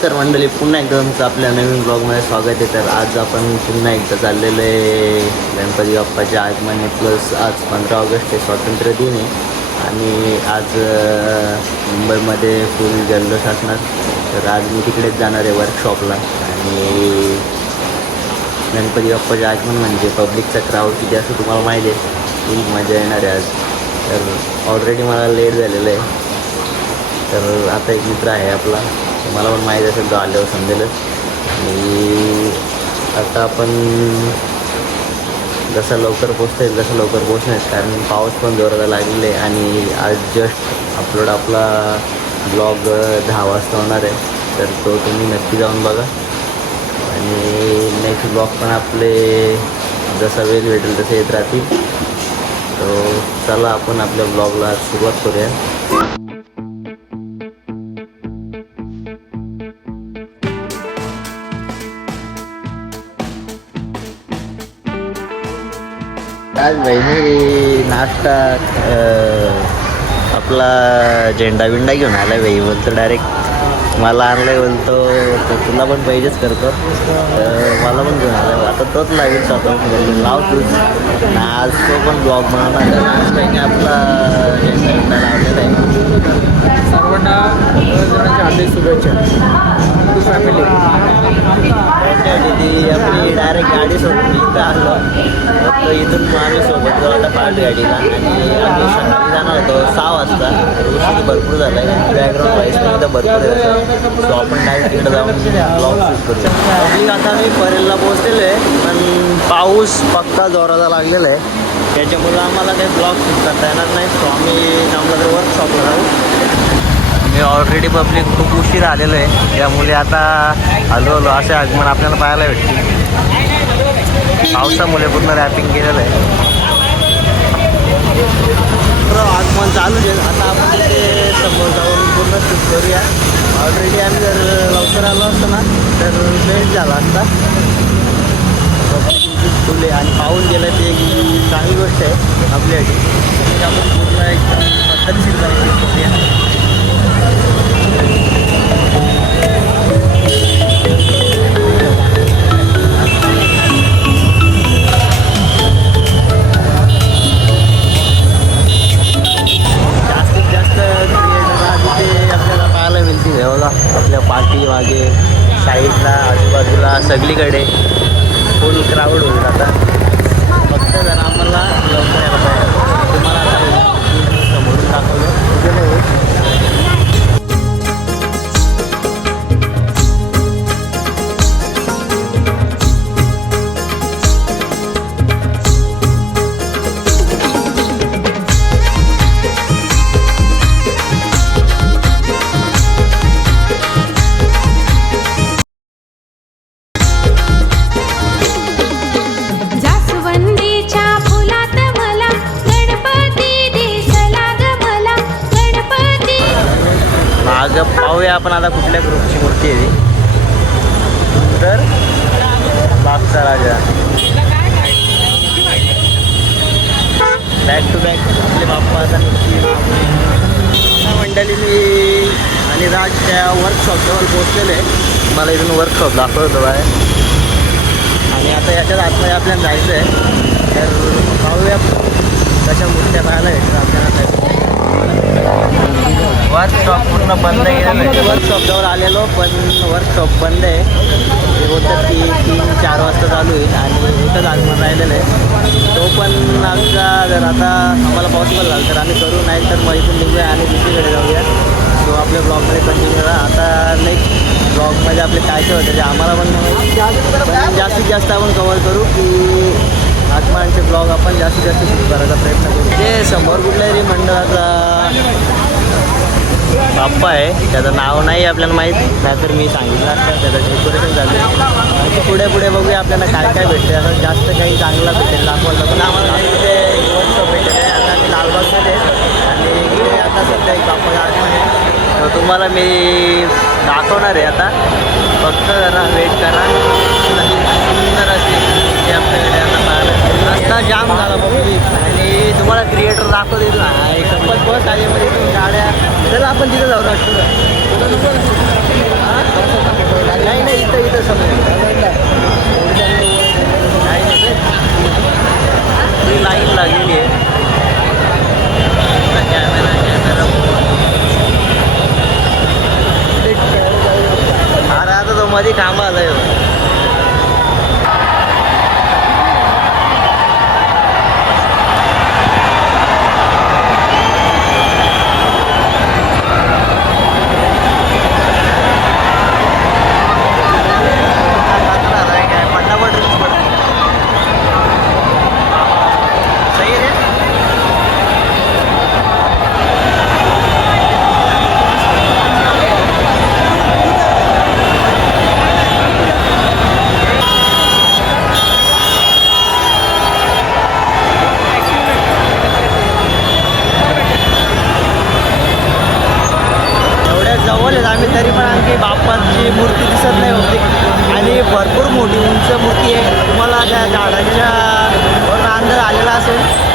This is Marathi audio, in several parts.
नमस्कार मंडळी, पुन्हा एकदा तुमचं आपल्या नवीन ब्लॉगमध्ये स्वागत आहे. तर आज आपण पुन्हा एकदा चाललेलो आहे गणपती बाप्पाचे आगमन प्लस आज 15 ऑगस्ट आहे, स्वातंत्र्य दिन आहे आणि आज मुंबईमध्ये फुल जल्लोष असणार. तर आज मी तिकडेच जाणार आहे वर्कशॉपला आणि गणपती बाप्पाचे आगमन म्हणजे पब्लिकचा क्राऊड किती असं तुम्हाला माहिती आहे. फुल मजा येणार आहे आज. तर ऑलरेडी मला लेट झालेलं आहे. तर आता एक मित्र आहे आपला, मला पण माहीत असेल तो आल्यावर समजेलच. आणि आता आपण जसं लवकर पोचता येईल तसं लवकर पोचणार, कारण पाऊस पण जोरात लागलेला आहे. आणि आज जस्ट अपलोड आपला ब्लॉग 10 वाजता होणार आहे, तर तो तुम्ही नक्की जाऊन बघा. आणि नेक्स्ट ब्लॉग पण आपले जसा वेळ भेटेल तसे येत राहतील. तो चला आपण आपल्या ब्लॉगला सुरुवात करूया. आज बहिणी नाश्ता आपला झेंडा बिंडा घेऊन आला आहे. भाई बोलतो डायरेक्ट मला आणलं आहे, बोलतो तर तुला पण पाहिजेच करतो. तर मला पण घेऊन आला. आता तोच लागेल स्वतः लाव तूच ना. आज तो पण ब्लॉग बनवणार. बहिणी आपला झेंडा बिंडा लावलेला आहे. सर्वांना हार्दिक शुभेच्छा. टू फॅमिली ती आपली डायरेक्ट गाडी सोडून इथं आलो. फक्त इथून आम्ही सोबत जाऊ आता पाठ गाडीला. आणि आम्ही सकाळी जाणार होतो 6 वाजता. उशीर भरपूर झाला आहे, बॅकग्राऊंड व्हाईस पण इथं भरपूर आहे. सो आपण डायरेक्ट तिकडे जाऊन ब्लॉग शूट करू. आता मी परेलला पोहोचलेलो आहे, पण पाऊस पक्का जोराचा लागलेला आहे. त्याच्यामुळं आम्हाला काही ब्लॉग शूट करता येणार नाही. सो आम्ही जमलं तर वर्कशॉपला जाऊ. मी ऑलरेडी पब्लिक खूप उशीर आलेलं आहे, त्यामुळे आता हळूहळू असे आगमन आपल्याला पाहायला भेटते. पावसामुळे पूर्ण रॅपिंग केलेलं आहे. आगमन चालू आहे. आता आपण ते समोर जाऊन पूर्ण शूट करूया. ऑलरेडी आम्ही जर लवकर आलो असतो ना तर बेस्ट झाला असता. फुले आणि पाहून गेलं ते एक चांगली गोष्ट आहे आपल्यासाठी. आपण पूर्ण एकदम पद्धतशीर जाऊन करूया. जास्तीत जास्त क्रिएटर आपल्याला पाहायला मिळतील. हे बघा आपल्या पाठी मागे साईडला आजूबाजूला सगळीकडे फुल क्राऊड होईल. आता फक्त जर आम्हाला लवकर यायला पाहिजे. तुम्हाला आता समोरून दाखवलं तुझं नाही होत. पाहूया आपण आता कुठल्या ग्रुपची मूर्ती आहे ती. तर बागचा राजा बॅक टू बॅक आपले बाप्पा आता मंडळी. मी आणि राज त्या वर्कशॉपजवळ पोहोचलेले आहे. मला इथून वर्कशॉप दाखवतो आहे. आणि आता याच्यात आतमध्ये आपल्याला जायचं आहे. तर पाहूया कशा मूर्त्या पाहायला भेटतात आपल्याला. वर्कशॉप पूर्ण बंद आहे. वर्कशॉपजवळ आलेलो पण वर्कशॉप बंद आहे. ते बोलतात की 3-4 वाजता चालू होईल आणि एकच आगमन राहिलेलं आहे. तो पण आमचा जर आता आम्हाला पॉसिबल झालं तर आम्ही करू, नाही तर मग इथून निघूया आणि दुसरीकडे जाऊया. सो आपल्या ब्लॉगमध्ये कंटिन्यू करा. आता नेक्स्ट ब्लॉगमध्ये आपले काय काय होतं ते आम्हाला पण जास्तीत जास्त आपण कवर करू की आगमनाचे ब्लॉग आपण जास्तीत जास्त शूट करायचा प्रयत्न करू. ते समोर कुठल्यातरी मंडळाचा बाप्पा आहे, त्याचं नाव नाही आपल्याला माहीत, नाहीतर मी सांगितलं असतं. त्याचं डेकोरेशन झालं आणि पुढे पुढे बघूया आपल्याला काय काय भेटते. असं जास्त काही चांगला भेटेल दाखवलं पण आम्हाला ते वर्कशॉप भेटेल आहे. आता मी लालबागमध्ये आणि इकडे आता सध्या एक बाप्पा आगमन आहे. तर तुम्हाला मी दाखवणार आहे. आता फक्त जरा वेट करा. सुंदर असेल ते आपल्याकडे आता पाहायला. रस्ता जाम झाला पब्लिक आणि तुम्हाला क्रिएटर दाखवत येईल ना. एक बस आल्यामध्ये गाड्या. चला आपण तिथे जाऊ शकतो. नाही नाही, इथं इथं समोर नाही नाही, ती लाईन लागलेली आहे. कॅमेरा अरे आता तो मध्ये खांबा आलाय. जवळ आहेत आम्ही, तरी पण आणखी बाप्पाची मूर्ती दिसत नाही होती. आणि भरपूर मोठी उंच मूर्ती आहे. तुम्हाला त्या झाडाच्या वरून अंदाज आलेला असेल.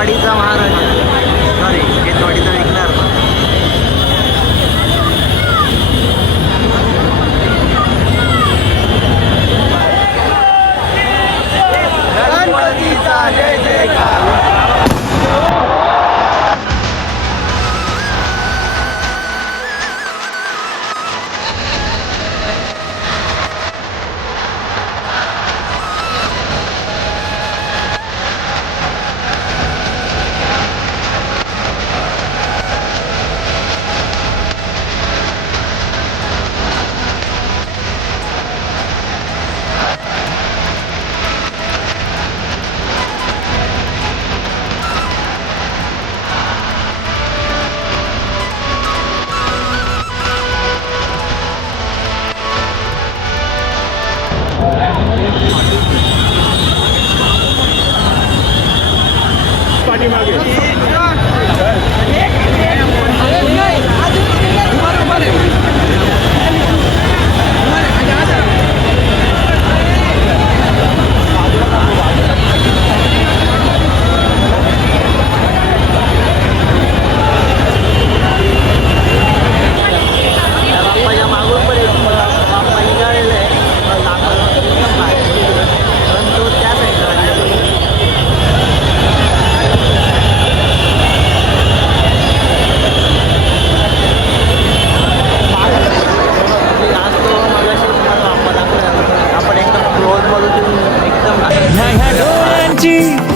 खेतवाडीचा महाराजा, सॉरी खेतवाडीचा विकणार. गणपतीचा जय जयकार.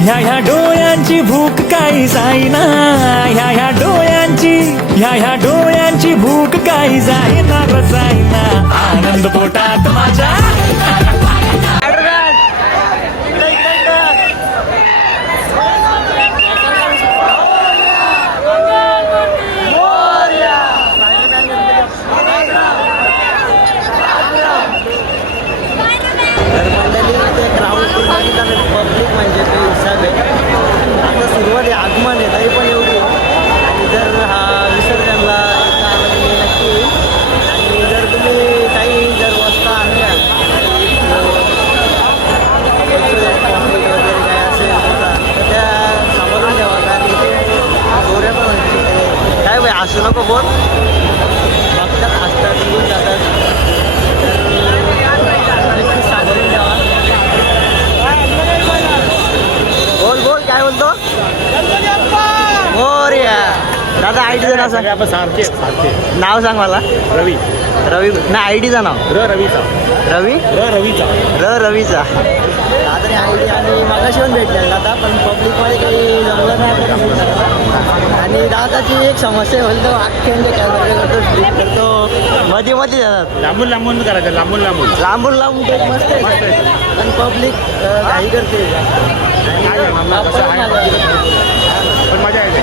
ह्या डोळ्यांची भूक काही जाईना, ह्या डोळ्यांची भूक काही जाईना ग जाईना. आनंद पोटात माझ्या पब्लिक म्हणजे काही हिसाब आहे. आता सुरुवात आहे, आगमन आहे तरी पण एवढी आणि जर हा विसर्जनला नक्की येईल. आणि जर तुम्ही काही जर वस्ता आणल्या वगैरे काय असेल तर त्या सांभाळून ठेवा. कारण इथे दोऱ्या पण होते काय बाई असू नको बोल बघतात असतात निघून जातात तर सांभाळून ठेवा. बोल बोल काय बोलतो मोरया. दादा आय डी जण सांग. सारखे नाव सांग मला. रवी रवी ना आय डीचं नाव रवीचा रवी रवीचा रवीचा. दादा आय डी आणि मागाशी पण भेटलेला दादा पण पब्लिकमध्ये काही जमलं नाही आपण बोलू शकतो. आणि दादाची एक समस्या बोलतो अख्ख्यांचे कॅमेरे करतो ट्रिप करतो मध्ये मध्ये जातात. लांबून लांबून करायचं लांबून लांबून लांबून लांबून ते मस्त आहे पण पब्लिक काही करते पण मजा येते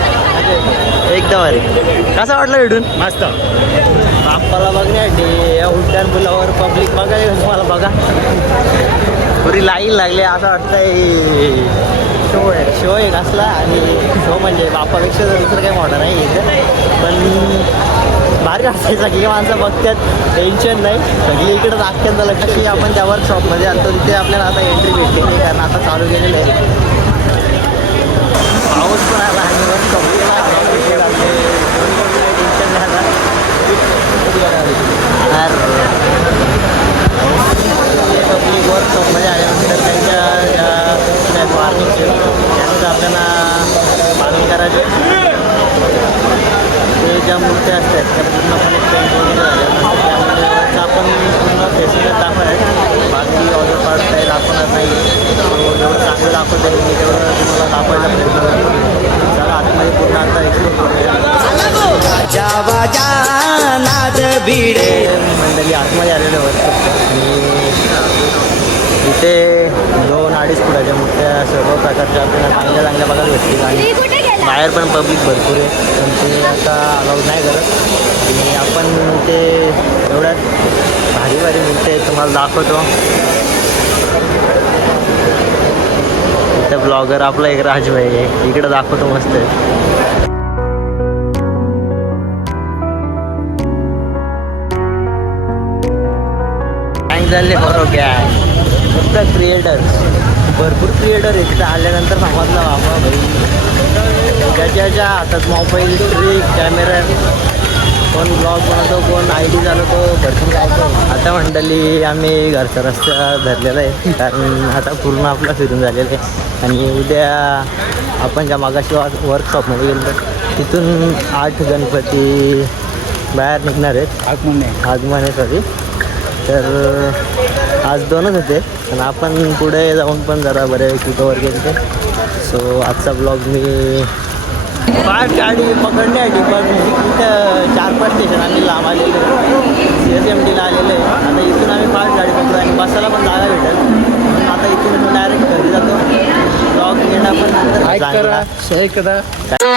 एकदम अरे. कसा वाटलं भेटून? मस्त. बाप्पाला बघण्यासाठी या उड्डाण पुलावर पब्लिक बघायला तुम्हाला बघा पुरी लाईन लागली. असं वाटतंय शो आहे कसला. आणि शो म्हणजे बाप्पापेक्षा जर दुसरं काही मोठं नाही इथं पण भारी वाटते. सगळी माणसं बघतात टेन्शन नाही. सगळी इकडं दाखत्यांचं लक्ष की आपण त्या वर्कशॉपमध्ये आणतो तिथे आपल्याला आता एंट्री भेटली नाही कारण आता चालू केलेलं आहे. पाऊस पण आला आणि वर्कशॉप टेन्शन नाही आता. पब्लिक वर्कशॉपमध्ये आल्यानंतर त्यांच्या ज्या वॉर्निंगचे त्यांचं आपल्याला पालन करायचे. ते ज्या मूर्त्या असतात त्या पूर्णपणे पेंट वगैरे झाल्यानंतर त्यामध्ये आपण पूर्ण फेसिलिटी दाखवायचं. बाकी ऑर्डर पार्ट काही दाखवणार नाही. जेवढं चांगलं दाखवतं आहे मी तेवढं तुम्हाला दाखवायचा प्रयत्न करतो. चला आतमध्ये पूर्ण आता एक्सप्लोर करूया. मंडळी आतमध्ये आलेले होतं आणि इथे 2-2.5 फुटाच्या मूर्त्या सर्व प्रकारच्या आपल्याला चांगल्या चांगल्या बघायला भेटतील. आणि बाहेर पण पब्लिक भरपूर आहे पण ते आता अलाउड नाही करत. आणि आपण ते एवढ्यात भारी भारी मूर्त्या आहेत तुम्हाला दाखवतो. इथं ब्लॉगर आपला एक राजभाई आहे इकडं दाखवतो मस्त आहे. झाले बरोबर काय फक्त क्रिएटर्स भरपूर क्रिएटर आहे तिथं आल्यानंतर समजलं बाबा भाई त्याच्या हातात मोबाईल ट्रिक कॅमेरा कोण ब्लॉग बनवतो कोण आय डी चालवतो भरपूर काय आता मंडळी आम्ही घरचा रस्ता धरलेला आहे कारण आता पूर्ण आपला फिरून झालेलं आहे आणि उद्या आपण ज्या मागाशी वर्कशॉपमध्ये गेलो तिथून 8 गणपती बाहेर निघणार आहेत आगमन आहे सॉरी तर आज 2च होते आणि आपण पुढे जाऊन पण जरा बऱ्यापैकी कवर केले सो आजचा ब्लॉग मी फास्ट गाडी पकडण्यासाठी पण तिथं 4-5 स्टेशन आम्ही लांब आलेलो आहे CSMTला आलेलो आहे आता इथून आम्ही फास्ट गाडी पकडू आणि बसायला पण जागा भेटेल म्हणून आता इथून डायरेक्ट घरी जातो ब्लॉग येणार पण नंतर शेअर करा काय